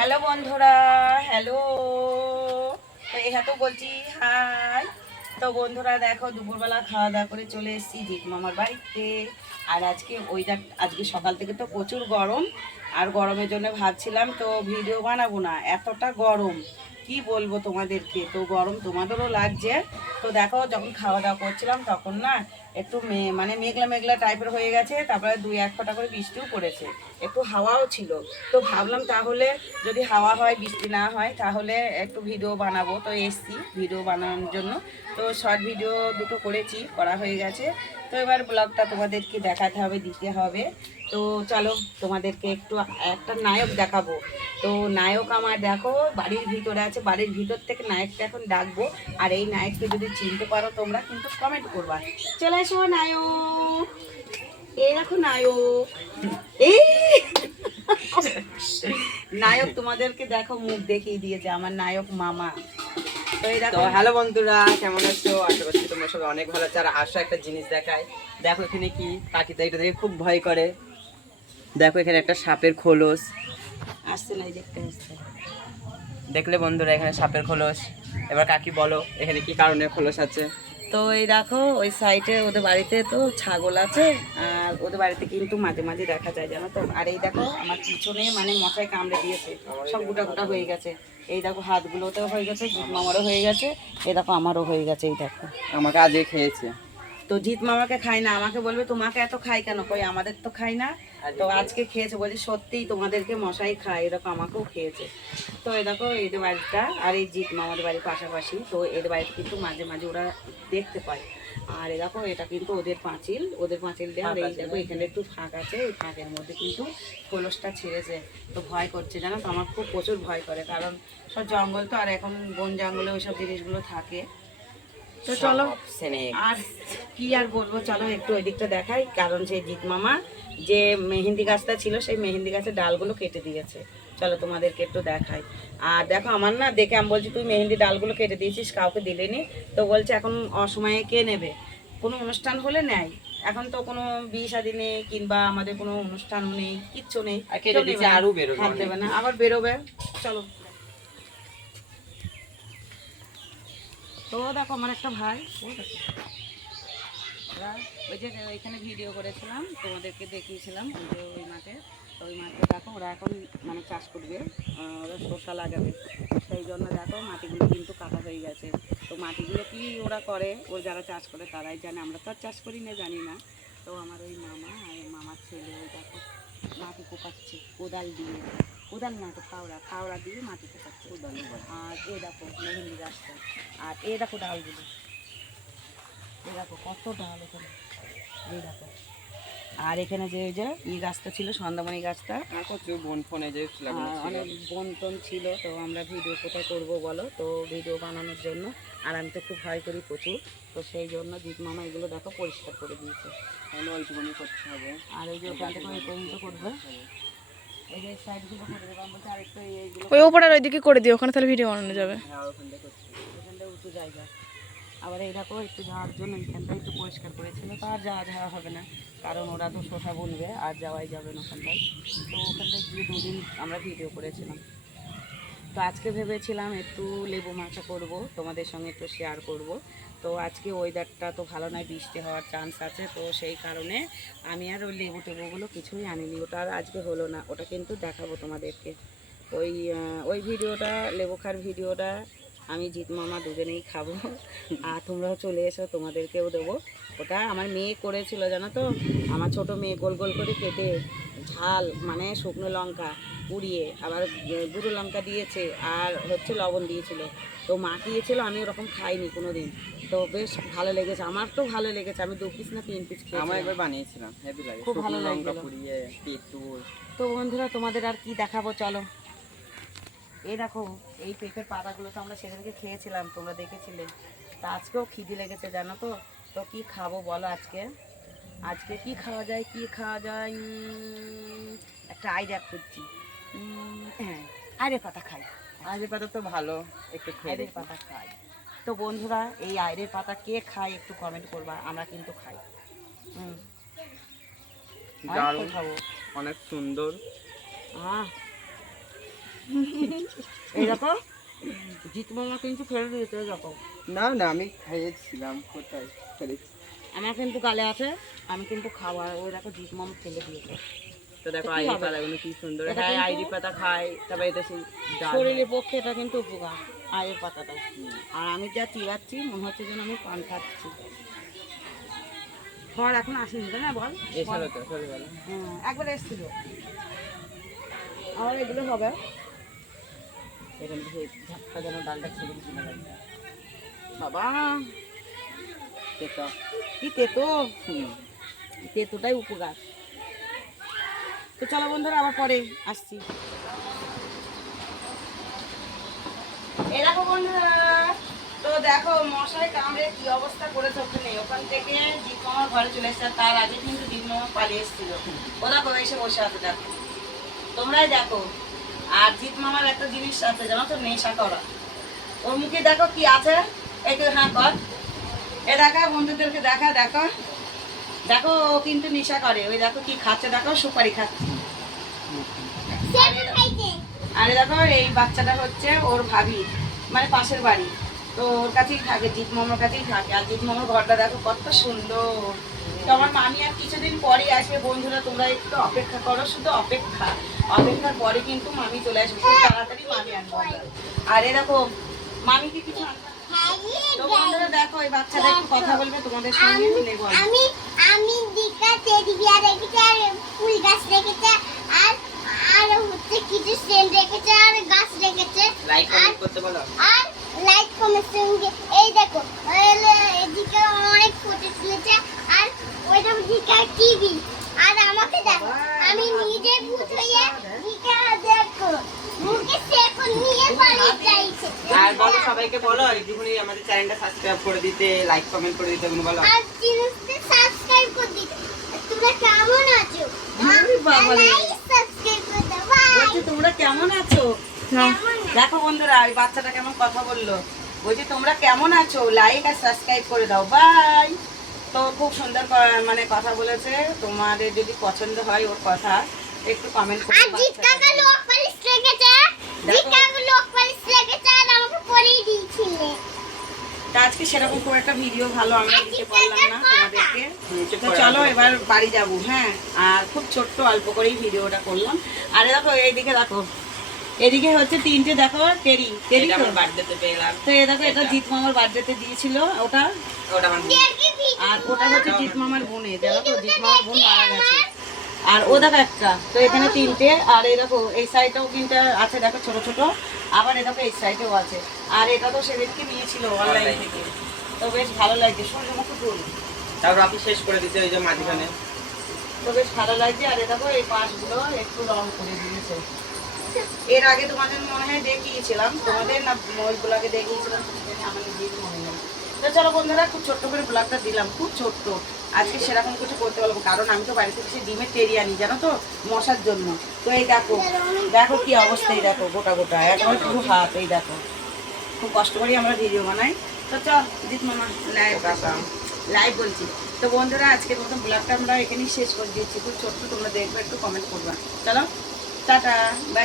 Hello বন্ধুরা, hello. তো তো বলছি হাই। তো বন্ধুরা দেখো, দুপুরবেলা খাওয়া দাওয়া করে চলে এসেছি জিৎ মামার বাড়িতে। আর আজকে ওয়েদার, আজকে সকাল থেকে তো প্রচুর গরম। আর গরমের জন্য ভাবছিলাম তো ভিডিও বানাবো না, এতটা গরম কি বলবো তোমাদেরকে। তো গরম তোমাদেরও লাগছে। তো দেখো, যখন খাওয়া দাওয়া করছিলাম তখন না একটু মানে মেঘলা মেঘলা টাইপের হয়ে গেছে, তারপরে 2-1 ফোঁটা করে বৃষ্টিও পড়েছে, একটু হাওয়াও ছিল। তো ভাবলাম তাহলে যদি হাওয়া হয়, বৃষ্টি না হয়, তাহলে একটু ভিডিও বানাবো। তো এসছি ভিডিও বানানোর জন্য। তো শর্ট ভিডিও দুটো করা হয়ে গেছে। তো এবার ব্লগটা তোমাদেরকে দেখাতে হবে, দিতে হবে। তো চলো, তোমাদেরকে একটু একটা নায়ক দেখাবো। তো নায়ক আমার দেখো বাড়ির ভিতরে আছে, বাড়ির ভিতর থেকে নায়কটা এখন ডাকবো। আর এই নায়ককে যদি চিনতে পারো তোমরা কিন্তু কমেন্ট করবা। চলে এসো নায়ক, এই দেখো নায়ক, এই নায়ক তোমাদেরকে দেখো মুখ দেখিয়ে দিয়েছে, আমার নায়ক মামা। তো এই দেখো। হ্যালো বন্ধুরা, কেমন আছো? আশা করছি তোমরা সবাই অনেক ভালো আছো। আর আসো একটা জিনিস দেখাই। দেখো এখানে কি কাকিতা, এটা দেখে খুব ভয় করে। দেখো এখানে একটা সাপের খোলস আসছে না, দেখতে আসছে। দেখলে বন্ধুরা, এখানে সাপের খোলস। এবার কাকি বলো এখানে কি কারণে খোলস আছে? তো এই দেখো, ওই সাইডে ওদের বাড়িতে তো ছাগল আছে। আর ওদের বাড়িতে কিন্তু মাঝে মাঝে দেখা যায়, জানো তো। আর এই দেখো আমার পিছনে মানে মশাই কামড়ে দিয়েছে, সব গোটা গোটা হয়ে গেছে। এই দেখো হাতগুলোতেও হয়ে গেছে, জিৎ মামারও হয়ে গেছে, এই দেখো আমারও হয়ে গেছে। এই দেখো, আমাকে আজকে খেয়েছে। তো জিৎ মামাকে খাই না, আমাকে বলবে তোমাকে এত খাই কেন, কই আমাদের তো খাই না। তো আজকে খেয়েছে, বলছে সত্যিই তোমাদেরকে মশাই খায়, এরকম আমাকেও খেয়েছে। তো এই দেখো এদের বাড়িটা আর এই জিৎ মামাদের বাড়ির পাশাপাশি। তো এদের বাড়িতে কিন্তু মাঝে মাঝে ওরা দেখতে পায়। আর এই দেখো এটা কিন্তু ওদের পাঁচিল, ওদের পাঁচিল দেওয়া। আর এই দেখো এখানে একটু ফাঁক আছে, এই ফাঁকের মধ্যে কিন্তু খোলসটা ছেড়েছে। তো ভয় করছে, জানো তো, আমার খুব প্রচুর ভয় করে, কারণ সব জঙ্গল তো, আর এখন বন জঙ্গলে ওইসব জিনিসগুলো থাকে। তো চলো, আর কি আর বলবো, চলো একটু ওই দিকটা দেখাই। কারণ সেই জিৎ মামা যে মেহেন্দি গাছটা ছিল, সেই মেহেন্দি গাছের ডালগুলো কেটে দিয়েছে। চলো তোমাদেরকে একটু দেখাই। আর দেখো আমার না দেখে আমি বলছি, তুই মেহেন্দি ডালগুলো কেটে দিয়েছিস, কাউকে দিলেনি? তো বলছে এখন অসময়ে কে নেবে, কোনো অনুষ্ঠান হলে নেয়, এখন তো কোনো বিয়ে শাদী নেই, কিংবা আমাদের কোনো অনুষ্ঠানও নেই, কিচ্ছু নেই, আরো বেরোবে, হাত দেবে না, আবার বেরোবে। চলো। তো দেখো আমার একটা ভাই, ওই যে ওইখানে ভিডিও করেছিলাম, তোমাদেরকে দেখিয়েছিলাম, ওই যে ওই মাঠে। তো ওই মাঠে দেখো ওরা এখন মানে চাষ করবে, ওরা শসা লাগাবে। সেই জন্য দেখো মাটিগুলো কিন্তু কাটা হয়ে গেছে। তো মাটিগুলো কি ওরা করে, ওর যারা চাষ করে তারাই জানে, আমরা তো আর চাষ করি না, জানি না। তো আমার ওই মামা আর মামার ছেলে ওই দেখো মাটি পোকাচ্ছে কোদাল দিয়ে, কোদাল না তো ফাওড়া দিয়ে মাটি পোকাচ্ছে। আর এ দেখো মেহেন্দি গাছটা, আর এ দেখো ডালগুলো, এই দেখো কত ডাল এখানে, এই দেখো। আর এখানে যে ওই যে গাছটা ছিল, সন্ধ্যামণি গাছটা, অনেক বন টন ছিল। তো আমরা ভিডিও কোথায় করবো বলো, তো ভিডিও বানানোর জন্য। আর আমি তো খুব ভয় করি প্রচুর, তো সেই জন্য জিৎ মামা এগুলো দেখো পরিষ্কার করে দিয়েছে। করতে হবে। আর এই যে ওখান থেকে ওই পর্যন্ত করবে, এই যে সাইডগুলো করে দেবো, আমি বলছি আরেকটু এইগুলো ওই ওপরের ওইদিকে করে দিও, ওখানে তাহলে ভিডিও বানানো যাবে। এখানটা উঁচু জায়গা। আবার এই দেখো একটু যাওয়ার জন্য এখানটা একটু পরিষ্কার করেছিল, তো আর যাওয়া হবে না, কারণ ওরা তো শোষা বুনবে, আর যাওয়াই যাবে না ওখানটায়। তো ওখানটায় গিয়ে 2 দিন আমরা ভিডিও করেছিলাম। তো আজকে ভেবেছিলাম একটু লেবু মাখা করব, তোমাদের সঙ্গে একটু শেয়ার করব। তো আজকে ওয়েদারটা তো ভালো নয়, বৃষ্টি হওয়ার চান্স আছে, তো সেই কারণে আমি আর ওই লেবু টেবুগুলো কিছুই আনিনি। ওটা আর আজকে হলো না, ওটা কিন্তু দেখাবো তোমাদেরকে। ওই ওই ভিডিওটা, লেবু খাওয়ার ভিডিওটা আমি জিৎ মামা দুজনেই খাবো। আর তোমরাও চলে এসো, তোমাদেরকেও দেবো। ওটা আমার মেয়ে করেছিল, জানো তো, আমার ছোট মেয়ে গোল গোল করে কেটে ঝাল মানে শুকনো লঙ্কা পুড়িয়ে, আবার গুঁড়ো লঙ্কা দিয়েছে, আর হচ্ছে লবণ দিয়েছিল। তো মাখিয়েছিল, আমি ওরকম খাইনি কোনো দিন। তো বেশ ভালো লেগেছে, আমার তো ভালো লেগেছে। আমি 2 পিস না 3 পিস খেয়েছি, আমার একবার বানিয়েছিলাম, হেভি লাগে, খুব ভালো লঙ্কা লাগলো। পুড়িয়ে তেঁতুল। তো বন্ধুরা তোমাদের আর কি দেখাবো, চলো। এই দেখো এই পেঁপের পাতাগুলো তো আমরা সেদিনকে খেয়েছিলাম, তোমরা দেখেছিলে। তা আজকেও খিদে লেগেছে, জানো তো। তো কি খাবো বলো আজকে, আজকে কি খাওয়া যায়, কি খাওয়া যায়, একটা আইডিয়া খুঁজছি। হ্যাঁ, আইড়ের পাতা খাই। আজের পাতা তো ভালো, একটু খেয়ে আইড়ের দেখি। পাতা খাই। তো বন্ধুরা এই আইড়ের পাতা কে খায় একটু কমেন্ট করবা, আমরা কিন্তু খাই। দারুণ, অনেক সুন্দর। এই দেখো জিৎ মামা কিন্তু ফেলে দিয়েছে দেখো। না না আমি খাইয়েছিলাম, কোথায় ফেলেছি? আমার কিন্তু গালে আছে, আমি কিন্তু খাবার ওই দেখো জিৎ মামা ফেলে দিয়েছে। তো দেখো কি আইরি হবে? পাতাগুলো কি সুন্দর। এটা হ্যাঁ কিন্তু- আইরি পাতা খায়, তারপরে এটা সেই ডাল। শরীরের পক্ষে এটা কিন্তু উপকার আয়ের পাতাটা। আর আমি যা চিবাচ্ছি মনে হচ্ছে যেন আমি পান খাচ্ছি। খড় এখন আসেনি তাই না বল? এসব তো সকালবেলা। একবার এসেছিল। আবার এগুলো হবে। এখান থেকে ঝাপটা যেন ডালটা ছেড়ে কিনা লাগবে। বাবা তেতো। কি তেতো, হুম। তেতোটাই উপকার। তো চলো বন্ধুরা আবার পরে আসছি। এই দেখো বন্ধুরা, তো দেখো মশাই কামড়ে কি অবস্থা করেছে ওখানে। ওখান থেকে জিৎ মামার ঘরে চলে এসছে, তার আগে কিন্তু জিৎ মামা পালিয়ে এসেছিল। ও দেখো এসে বসে আছে দেখো, তোমরাই দেখো। আর জিৎ মামার একটা জিনিস আছে জানো তো, নেশা করা। ওর মুখে দেখো কি আছে, একটু হ্যাঁ কর, এ দেখা বন্ধুদেরকে দেখা দেখো, দেখো ও কিন্তু নেশা করে। ওই দেখো কি খাচ্ছে, দেখো সুপারি খাচ্ছে। আরে দেখো এই বাচ্চাটা হচ্ছে ওর ভাবি, মানে পাশের বাড়ি। তো ওর কাছেই থাকে, জিৎ মামার কাছেই থাকে। আর জিৎ মামার ঘরটা দেখো কত সুন্দর। তো আমার মামি আর কিছুদিন পরে আসবে বন্ধুরা, তোমরা একটু অপেক্ষা করো, শুধু অপেক্ষা। অপেক্ষার পরে কিন্তু মামি চলে আসবে, খুব তাড়াতাড়ি মামি আনবো আমরা। আর এরকম মামি কি কিছু আনবে? তো বন্ধুরা দেখো এই বাচ্চাটা একটু কথা বলবে তোমাদের সঙ্গে, নেবো আমি। আমি আমি দিকা টেডি বিয়ার রেখেছি আর ফুল গাছ রেখেছে আর আর হচ্ছে কিছু সেল রেখেছে আর গাছ রেখেছে লাইক কমেন্ট করতে বলো। আর লাইট কমের সঙ্গে এই দেখো এদিকে অনেক ফটো তুলেছে আর ওইটা দিকা টিভি আর আমাকে দেখো আমি নিজে ভূত হয়ে দিকা দেখো মুখে সেকো নিয়ে পালিয়ে যাইছে আর বলো সবাইকে বলো একটুখানি আমাদের চ্যানেলটা সাবস্ক্রাইব করে দিতে, লাইক কমেন্ট করে দিতে বলো। আর চ্যানেলটা সাবস্ক্রাইব করে দিতে। তোমরা কেমন আছো? আরে বাবা রে। লাইক সাবস্ক্রাইব করে দাও বাই বলছি তোমরা কেমন আছো? কেমন দেখো বন্ধুরা ওই বাচ্চাটা কেমন কথা বললো, বলছি তোমরা কেমন আছো, লাইক আর সাবস্ক্রাইব করে দাও বাই। তো খুব সুন্দর মানে কথা বলেছে। তোমাদের যদি পছন্দ হয় ওর কথা একটু কমেন্ট করে আর জিৎ কাকা লোক পালিশ রেখেছে জিৎ কাকা লোক পালিশ রেখেছে আর আমাকে পরেই দিয়েছিলে তা আজকে সেরকম খুব একটা ভিডিও ভালো আমরা দিতে পারলাম না তোমাদেরকে। চুপ তো করে চলো রাখো। এবার বাড়ি যাবো। হ্যাঁ, আর খুব ছোট্ট অল্প করেই ভিডিওটা করলাম। আর এ দেখো এইদিকে দেখো, এদিকে হচ্ছে তিনটে দেখো টেরি টেরি এটা তো। আমার বার্থডেতে পেলাম। তো এ দেখো এটা জিৎ মামার বার্থডেতে দিয়েছিল ওটা। ওটা আমার আর ওটা হচ্ছে জিৎ মামার বোনে, দেখো তো জিৎ মামার বোন মারা গেছে। আর ও দেখো একটা, তো এখানে তিনটে। আর এই দেখো এই সাইডেও তিনটে আছে দেখো ছোট ছোট, আবার এ দেখো এই সাইডেও আছে। আর এটা তো সেদিনকে নিয়েছিল অনলাইন থেকে। তো বেশ ভালো লাগছে, সূর্যমুখী ফুল। তারপর আপনি শেষ করে দিতে ওই যে মাঝখানে। তো বেশ ভালো লাগছে। আর এ দেখো এই পাশগুলো একটু রং করে দিয়েছে। এর আগে তোমাদের মনে হয় দেখিয়েছিলাম, তোমাদের না ওইগুলোকে দেখিয়েছিলাম, আমার নিজেই মনে নেই। তো চলো বন্ধুরা খুব ছোট্ট করে ব্লগটা দিলাম, খুব ছোট্ট। আজকে সেরকম কিছু করতে পারবো, কারণ আমি তো বাড়ি থেকে সে ডিমের টেরি আনি জানো তো, মশার জন্য। তো এই দেখো, দেখো কি অবস্থা, এই দেখো গোটা গোটা একেবারে পুরো হাত। এই দেখো খুব কষ্ট করেই আমরা ভিডিও বানাই। তো চল জিৎ মামা লাইভ বলছি। তো বন্ধুরা আজকের মতন ব্লগটা আমরা এখানেই শেষ করে দিয়েছি, খুব ছোট্ট, তোমরা দেখবে একটু কমেন্ট করবা। চলো টাটা বাই।